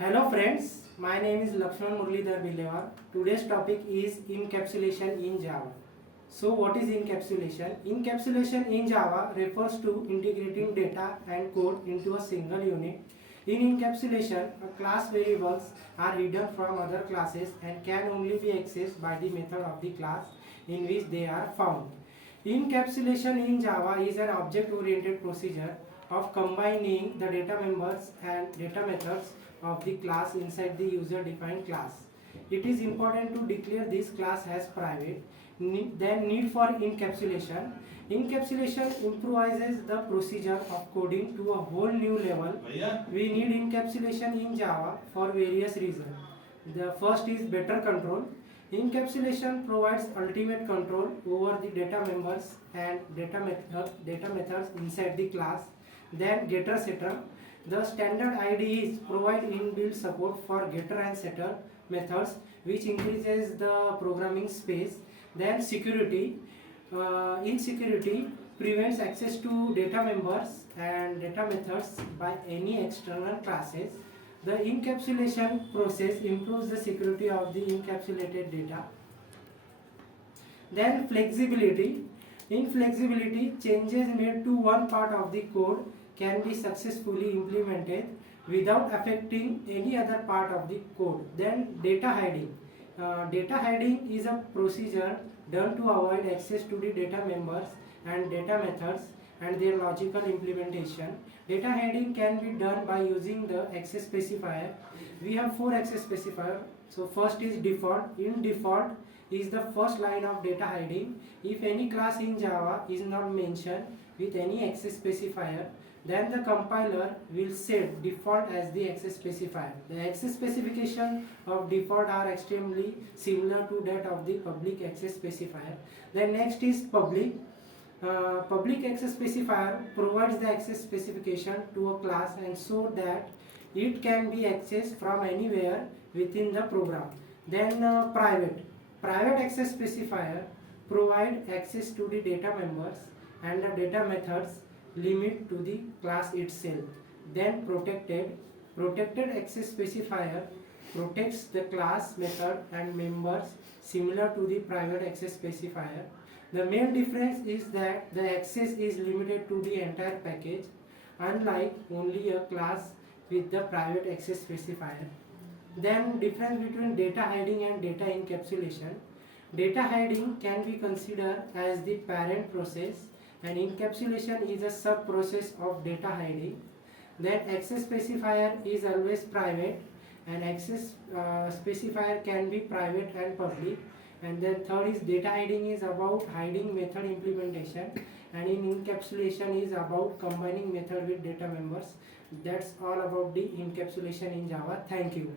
Hello friends, my name is Lakshman Muralidhar Bilewar. Today's topic is encapsulation in Java. So what is encapsulation? Encapsulation in Java refers to integrating data and code into a single unit. In encapsulation, class variables are hidden from other classes and can only be accessed by the method of the class in which they are found. Encapsulation in Java is an object-oriented procedure of combining the data members and data methods of the class inside the user-defined class. It is important to declare this class as private. Then need for encapsulation. Encapsulation improvises the procedure of coding to a whole new level. We need encapsulation in Java for various reasons. The first is better control. Encapsulation provides ultimate control over the data members and data methods inside the class. Then getter setter. The standard IDEs provide inbuilt support for getter and setter methods, which increases the programming space. Then security. Insecurity prevents access to data members and data methods by any external classes. The encapsulation process improves the security of the encapsulated data. Then flexibility. In flexibility, changes made to one part of the code can be successfully implemented without affecting any other part of the code. Then data hiding. Data hiding is a procedure done to avoid access to the data members and data methods and their logical implementation. Data hiding can be done by using the access specifier. We have 4 access specifiers. So first is default. In default is the first line of data hiding. If any class in Java is not mentioned with any access specifier, then the compiler will set default as the access specifier. The access specification of default are extremely similar to that of the public access specifier. Then next is public. Public access specifier provides the access specification to a class and so that it can be accessed from anywhere within the program. Then private. Private access specifier provide access to the data members and the data methods limit to the class itself. Then protected. Protected access specifier protects the class method and members similar to the private access specifier. The main difference is that the access is limited to the entire package, unlike only a class with the private access specifier. Then difference between data hiding and data encapsulation. Data hiding can be considered as the parent process and encapsulation is a sub-process of data hiding. Then access specifier is always private and access specifier can be private and public. And then third is data hiding is about hiding method implementation and in encapsulation is about combining method with data members. That's all about the encapsulation in Java. Thank you.